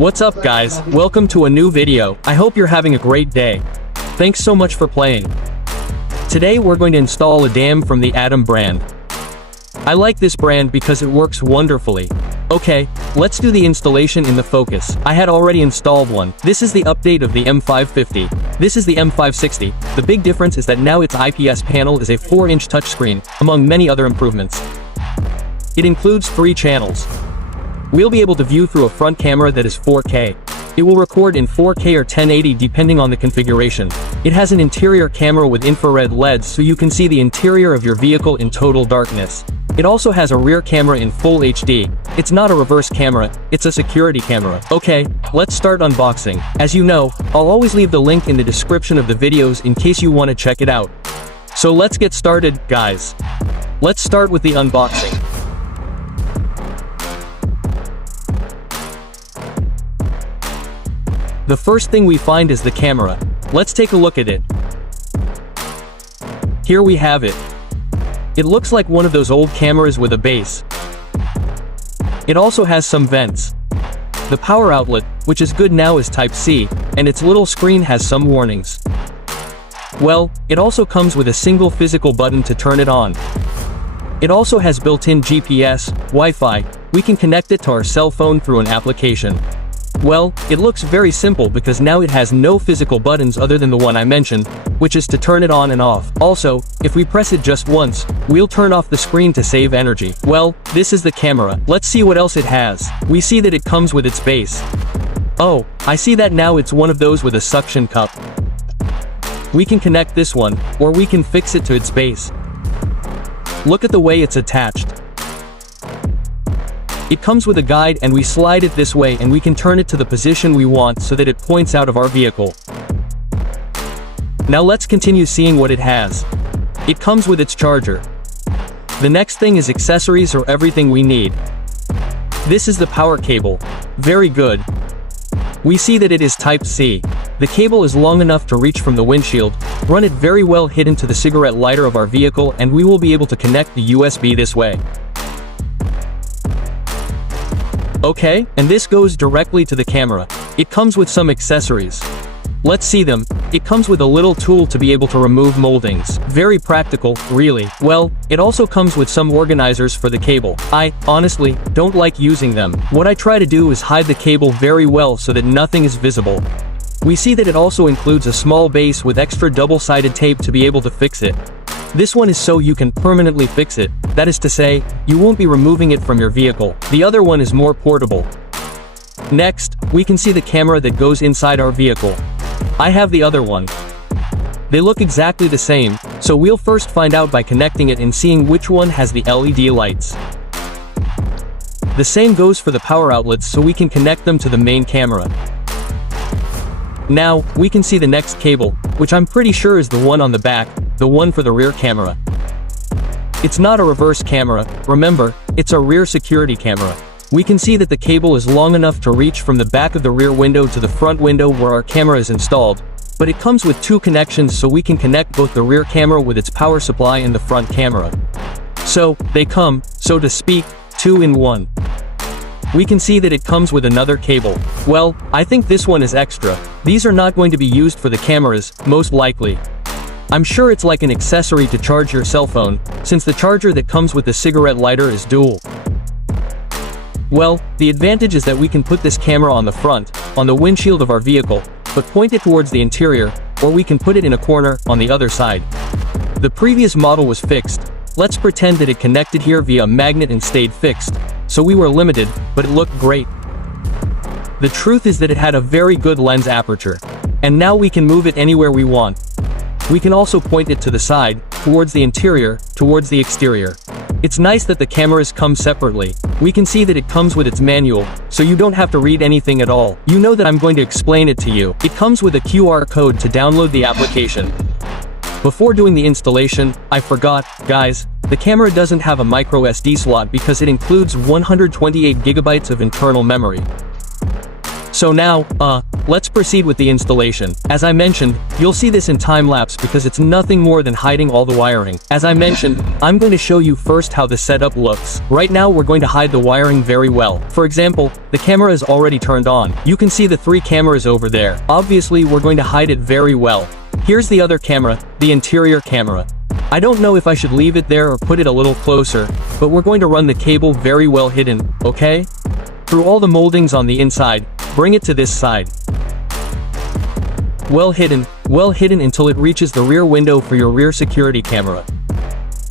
What's up guys, welcome to a new video. I hope you're having a great day. Thanks so much for playing. Today we're going to install AZDOME from the AZDOME brand. I like this brand because it works wonderfully. Okay, let's do the installation in the Focus. I had already installed one. This is the update of the M550. This is the M560. The big difference is that now its IPS panel is a 4-inch touchscreen, among many other improvements. It includes 3 channels. We'll be able to view through a front camera that is 4K. It will record in 4K or 1080 depending on the configuration. It has an interior camera with infrared LEDs so you can see the interior of your vehicle in total darkness. It also has a rear camera in full HD. It's not a reverse camera, it's a security camera. Okay, let's start unboxing. As you know, I'll always leave the link in the description of the videos in case you want to check it out. So let's get started, guys. Let's start with the unboxing. The first thing we find is the camera. Let's take a look at it. Here we have it. It looks like one of those old cameras with a base. It also has some vents. The power outlet, which is good now, is Type-C, and its little screen has some warnings. Well, it also comes with a single physical button to turn it on. It also has built-in GPS, Wi-Fi. We can connect it to our cell phone through an application. Well, it looks very simple because now it has no physical buttons other than the one I mentioned, which is to turn it on and off. Also, if we press it just once, we'll turn off the screen to save energy. Well, this is the camera. Let's see what else it has. We see that it comes with its base. Oh, I see that now it's one of those with a suction cup. We can connect this one, or we can fix it to its base. Look at the way it's attached. It comes with a guide and we slide it this way and we can turn it to the position we want so that it points out of our vehicle. Now let's continue seeing what it has. It comes with its charger. The next thing is accessories or everything we need. This is the power cable. Very good. We see that it is Type-C. The cable is long enough to reach from the windshield, run it very well hidden to the cigarette lighter of our vehicle, and we will be able to connect the USB this way. Okay, and this goes directly to the camera. It comes with some accessories. Let's see them. It comes with a little tool to be able to remove moldings. Very practical, really. Well, it also comes with some organizers for the cable. I, honestly, don't like using them. What I try to do is hide the cable very well so that nothing is visible. We see that it also includes a small base with extra double-sided tape to be able to fix it. This one is so you can permanently fix it, that is to say, you won't be removing it from your vehicle. The other one is more portable. Next, we can see the camera that goes inside our vehicle. I have the other one. They look exactly the same, so we'll first find out by connecting it and seeing which one has the LED lights. The same goes for the power outlets so we can connect them to the main camera. Now, we can see the next cable, which I'm pretty sure is the one on the back, the one for the rear camera. It's not a reverse camera, remember, it's a rear security camera. We can see that the cable is long enough to reach from the back of the rear window to the front window where our camera is installed, but it comes with 2 connections so we can connect both the rear camera with its power supply and the front camera. So, they come, so to speak, 2 in 1. We can see that it comes with another cable. Well, I think this one is extra. These are not going to be used for the cameras, most likely. I'm sure it's like an accessory to charge your cell phone, since the charger that comes with the cigarette lighter is dual. Well, the advantage is that we can put this camera on the front, on the windshield of our vehicle, but point it towards the interior, or we can put it in a corner, on the other side. The previous model was fixed. Let's pretend that it connected here via a magnet and stayed fixed. So we were limited, but it looked great. The truth is that it had a very good lens aperture. And now we can move it anywhere we want. We can also point it to the side, towards the interior, towards the exterior. It's nice that the cameras come separately. We can see that it comes with its manual, so you don't have to read anything at all. You know that I'm going to explain it to you. It comes with a QR code to download the application. Before doing the installation, I forgot, guys, the camera doesn't have a micro SD slot because it includes 128 gigabytes of internal memory. So now, let's proceed with the installation. As I mentioned, you'll see this in time-lapse because it's nothing more than hiding all the wiring. As I mentioned, I'm going to show you first how the setup looks. Right now we're going to hide the wiring very well. For example, the camera is already turned on. You can see the 3 cameras over there. Obviously, we're going to hide it very well. Here's the other camera, the interior camera. I don't know if I should leave it there or put it a little closer, but we're going to run the cable very well hidden, okay? Through all the moldings on the inside, bring it to this side. Well hidden until it reaches the rear window for your rear security camera.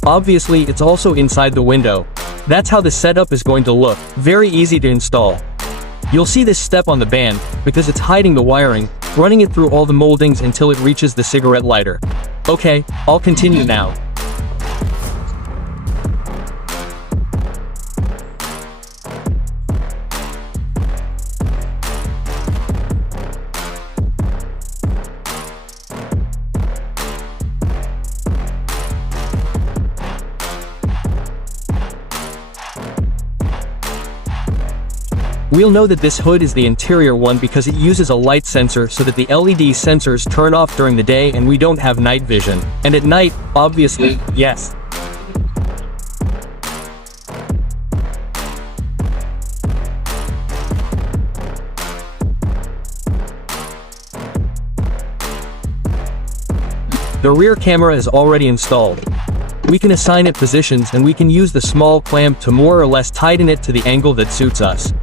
Obviously, it's also inside the window. That's how the setup is going to look, very easy to install. You'll see this step on the band, because it's hiding the wiring, running it through all the moldings until it reaches the cigarette lighter. Okay, I'll continue now. We'll know that this hood is the interior one because it uses a light sensor so that the LED sensors turn off during the day and we don't have night vision. And at night, obviously, yes. The rear camera is already installed. We can assign it positions and we can use the small clamp to more or less tighten it to the angle that suits us.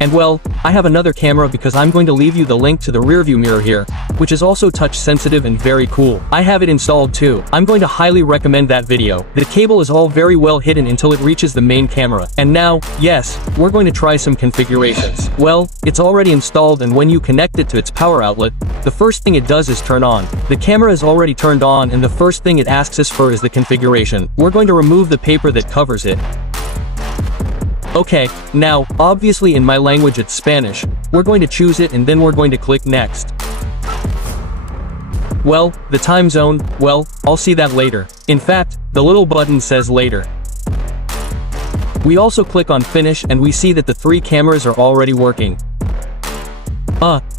And well, I have another camera because I'm going to leave you the link to the rearview mirror here, which is also touch sensitive and very cool. I have it installed too. I'm going to highly recommend that video. The cable is all very well hidden until it reaches the main camera. And now, yes, we're going to try some configurations. Well, it's already installed and when you connect it to its power outlet, the first thing it does is turn on. The camera is already turned on and the first thing it asks us for is the configuration. We're going to remove the paper that covers it. Okay, now, obviously in my language it's Spanish. We're going to choose it and then we're going to click next. Well, the time zone, well, I'll see that later. In fact, the little button says later. We also click on finish and we see that the 3 cameras are already working.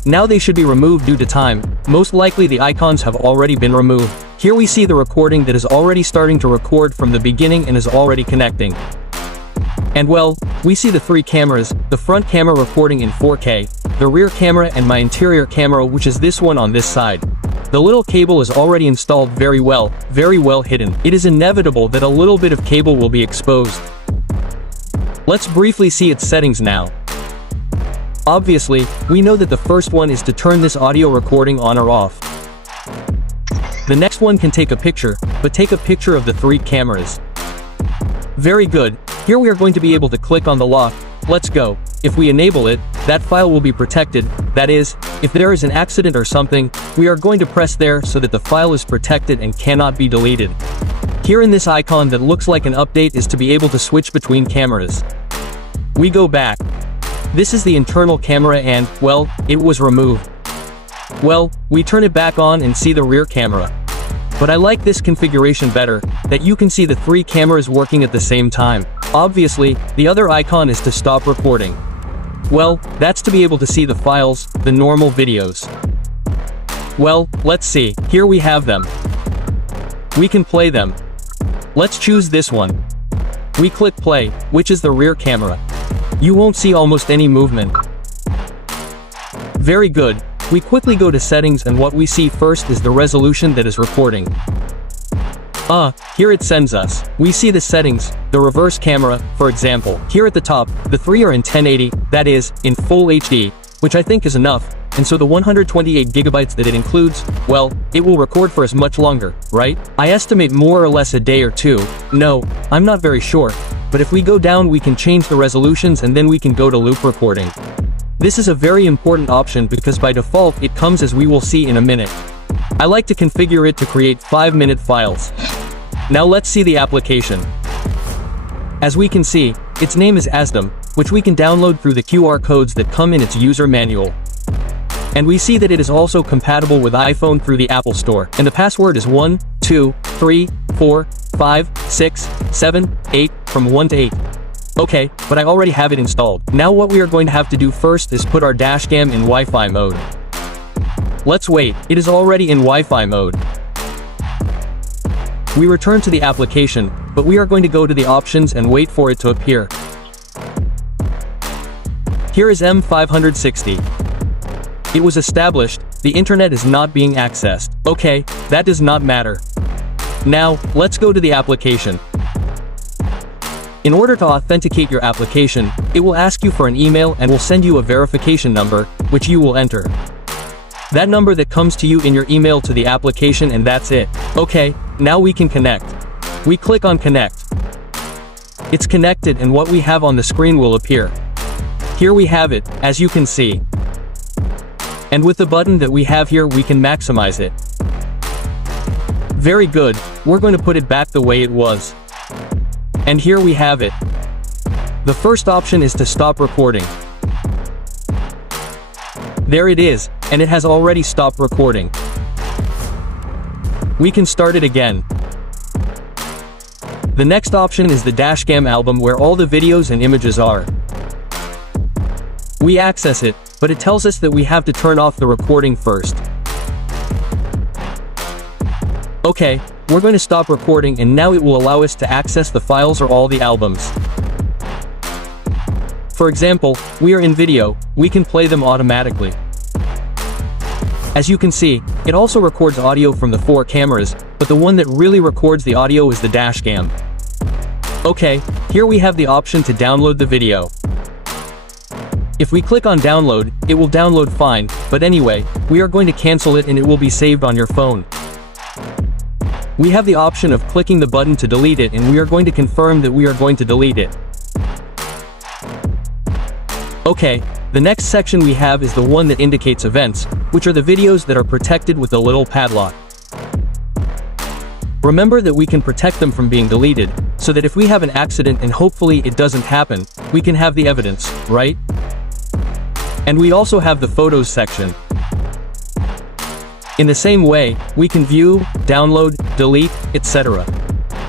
Now they should be removed due to time. Most likely the icons have already been removed. Here we see the recording that is already starting to record from the beginning and is already connecting. And well, we see the 3 cameras, the front camera recording in 4K, the rear camera and my interior camera which is this one on this side. The little cable is already installed very well hidden. It is inevitable that a little bit of cable will be exposed. Let's briefly see its settings now. Obviously, we know that the first one is to turn this audio recording on or off. The next one can take a picture, but take a picture of the 3 cameras. Very good. Here we are going to be able to click on the lock. Let's go. If we enable it, that file will be protected. That is, if there is an accident or something, we are going to press there so that the file is protected and cannot be deleted. Here in this icon that looks like an update is to be able to switch between cameras. We go back. This is the internal camera and, well, it was removed. Well, we turn it back on and see the rear camera. But I like this configuration better, that you can see the 3 cameras working at the same time. Obviously, the other icon is to stop recording. Well, that's to be able to see the files, the normal videos. Well, let's see, here we have them. We can play them. Let's choose this one. We click play, which is the rear camera. You won't see almost any movement. Very good. We quickly go to settings and what we see first is the resolution that is recording. Here it sends us. We see the settings, the reverse camera, for example. Here at the top, the 3 are in 1080, that is, in full HD, which I think is enough, and so the 128 gigabytes that it includes, well, it will record for as much longer, right? I estimate more or less a day or 2. No, I'm not very sure, but if we go down we can change the resolutions and then we can go to loop recording. This is a very important option because by default it comes as we will see in a minute. I like to configure it to create 5-minute files. Now let's see the application. As we can see, its name is AZDOME, which we can download through the QR codes that come in its user manual. And we see that it is also compatible with iPhone through the Apple Store, and the password is 1, 2, 3, 4, 5, 6, 7, 8, from 1 to 8. Okay, but I already have it installed. Now what we are going to have to do first is put our dashcam in Wi-Fi mode. Let's wait, it is already in Wi-Fi mode. We return to the application, but we are going to go to the options and wait for it to appear. Here is M560. It was established, the internet is not being accessed. Okay, that does not matter. Now, let's go to the application. In order to authenticate your application, it will ask you for an email and will send you a verification number, which you will enter. That number that comes to you in your email to the application, and that's it. Okay, now we can connect. We click on connect. It's connected and what we have on the screen will appear. Here we have it, as you can see. And with the button that we have here we can maximize it. Very good, we're going to put it back the way it was. And here we have it. The first option is to stop recording. There it is, and it has already stopped recording. We can start it again. The next option is the dashcam album where all the videos and images are. We access it, but it tells us that we have to turn off the recording first. Okay, we're going to stop recording and now it will allow us to access the files or all the albums. For example, we are in video, we can play them automatically. As you can see, it also records audio from the 4 cameras, but the one that really records the audio is the dashcam. Okay, here we have the option to download the video. If we click on download, it will download fine, but anyway, we are going to cancel it and it will be saved on your phone. We have the option of clicking the button to delete it and we are going to confirm that we are going to delete it. Okay, the next section we have is the one that indicates events, which are the videos that are protected with the little padlock. Remember that we can protect them from being deleted, so that if we have an accident and hopefully it doesn't happen, we can have the evidence, right? And we also have the photos section. In the same way, we can view, download, delete, etc.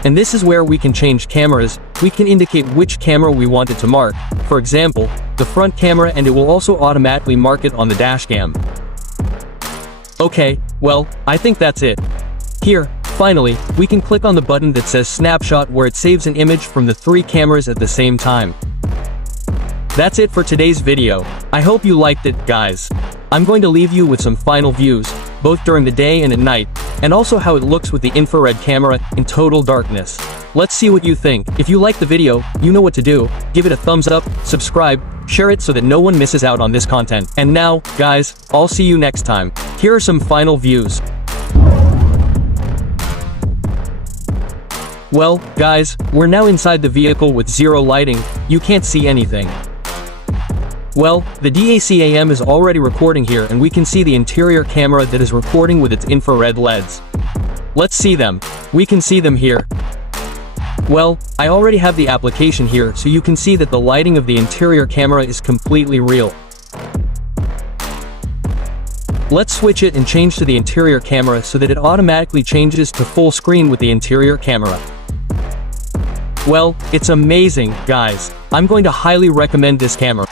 And this is where we can change cameras. We can indicate which camera we want it to mark, for example, the front camera, and it will also automatically mark it on the dashcam. Okay, well, I think that's it. Here, finally, we can click on the button that says snapshot where it saves an image from the 3 cameras at the same time. That's it for today's video. I hope you liked it, guys. I'm going to leave you with some final views, both during the day and at night, and also how it looks with the infrared camera in total darkness. Let's see what you think. If you liked the video, you know what to do. Give it a thumbs up, subscribe, share it so that no one misses out on this content. And now, guys, I'll see you next time. Here are some final views. Well, guys, we're now inside the vehicle with zero lighting, you can't see anything. Well, the DACAM is already recording here and we can see the interior camera that is recording with its infrared LEDs. Let's see them. We can see them here. Well, I already have the application here so you can see that the lighting of the interior camera is completely real. Let's switch it and change to the interior camera so that it automatically changes to full screen with the interior camera. Well, it's amazing, guys. I'm going to highly recommend this camera.